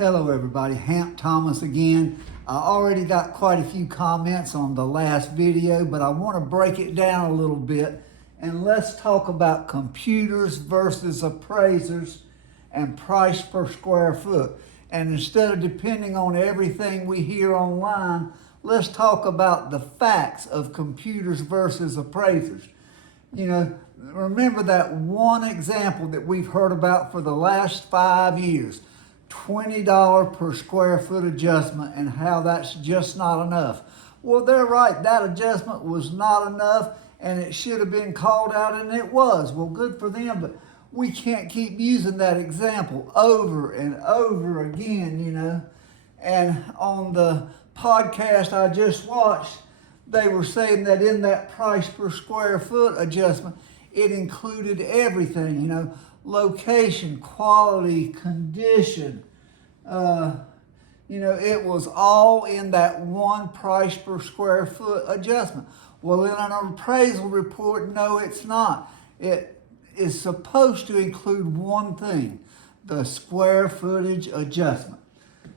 Hello everybody, Hamp Thomas again. I already got quite a few comments on the last video, but I want to break it down a little bit and let's talk about computers versus appraisers and price per square foot. And instead of depending on everything we hear online, let's talk about the facts of computers versus appraisers. You know, remember that one example that we've heard about for the last 5 years. $20 per square foot adjustment and how that's just not enough. Well, they're right, that adjustment was not enough and it should have been called out, and it was. Well, good for them, but we can't keep using that example over and over again, you know. And on the podcast I just watched, they were saying that in that price per square foot adjustment, it included everything, you know, location, quality, condition. It was all in that one price per square foot adjustment. Well, in an appraisal report, no, it's not. It is supposed to include one thing, the square footage adjustment.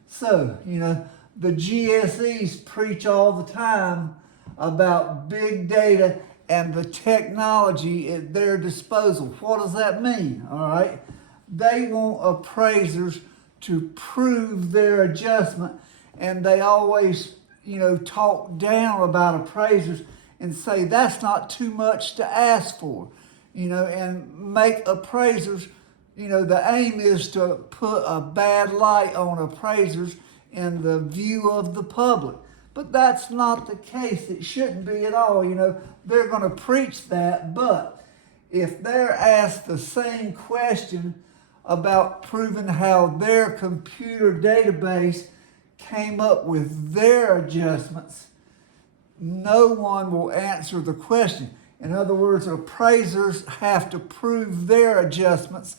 So, you know, the GSEs preach all the time about big data and the technology at their disposal. What does that mean? All right. They want appraisers to prove their adjustment, and they always, you know, talk down about appraisers and say that's not too much to ask for, you know, and make appraisers, you know, the aim is to put a bad light on appraisers in the view of the public. But that's not the case. It shouldn't be at all. You know, they're going to preach that, but if they're asked the same question about proving how their computer database came up with their adjustments, no one will answer the question. In other words, appraisers have to prove their adjustments,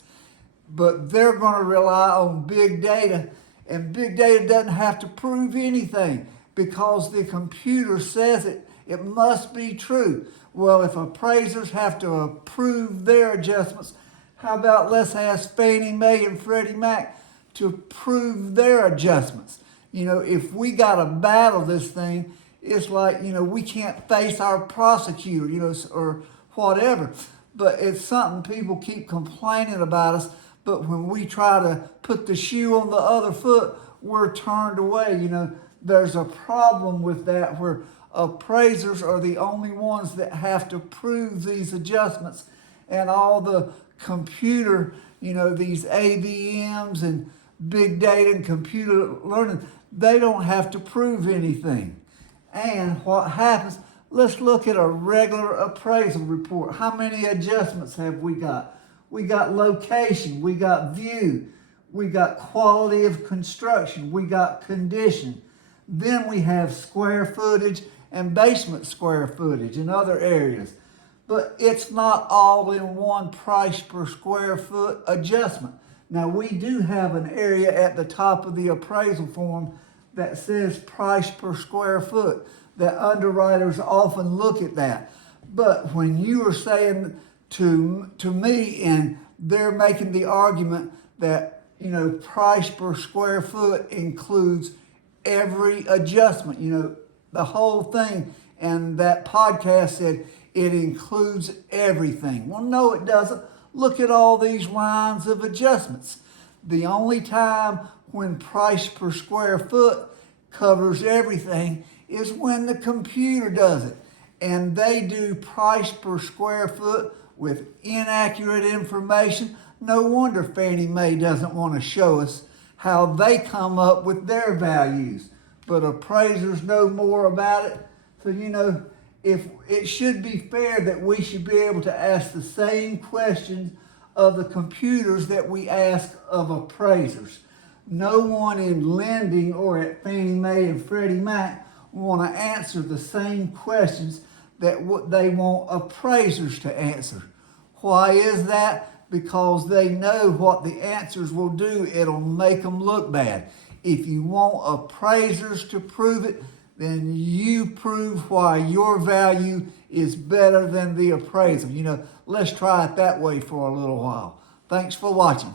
but they're going to rely on big data, and big data doesn't have to prove anything, because the computer says it must be true. Well, if appraisers have to approve their adjustments, how about let's ask Fannie Mae and Freddie Mac to prove their adjustments? You know, if we got to battle this thing, it's like, you know, we can't face our prosecutor, you know, or whatever. But it's something people keep complaining about us, but when we try to put the shoe on the other foot, we're turned away, you know. There's a problem with that where appraisers are the only ones that have to prove these adjustments, and all the computer, you know, these AVMs and big data and computer learning, they don't have to prove anything. And what happens, let's look at a regular appraisal report. How many adjustments have we got? We got location, we got view, we got quality of construction, we got condition. Then we have square footage and basement square footage in other areas. But it's not all in one price per square foot adjustment. Now, we do have an area at the top of the appraisal form that says price per square foot, that underwriters often look at that. But when you are saying to me, and they're making the argument that, you know, price per square foot includes every adjustment, you know, the whole thing, and that podcast said it includes everything. Well, no, it doesn't. Look at all these lines of adjustments. The only time when price per square foot covers everything is when the computer does it. And they do price per square foot with inaccurate information. No wonder Fannie Mae doesn't want to show us how they come up with their values. But appraisers know more about it. So, you know, if it should be fair that we should be able to ask the same questions of the computers that we ask of appraisers. No one in lending or at Fannie Mae and Freddie Mac want to answer the same questions that what they want appraisers to answer. Why is that? Because they know what the answers will do. It'll make them look bad. If you want appraisers to prove it, then you prove why your value is better than the appraisal. You know, let's try it that way for a little while. Thanks for watching.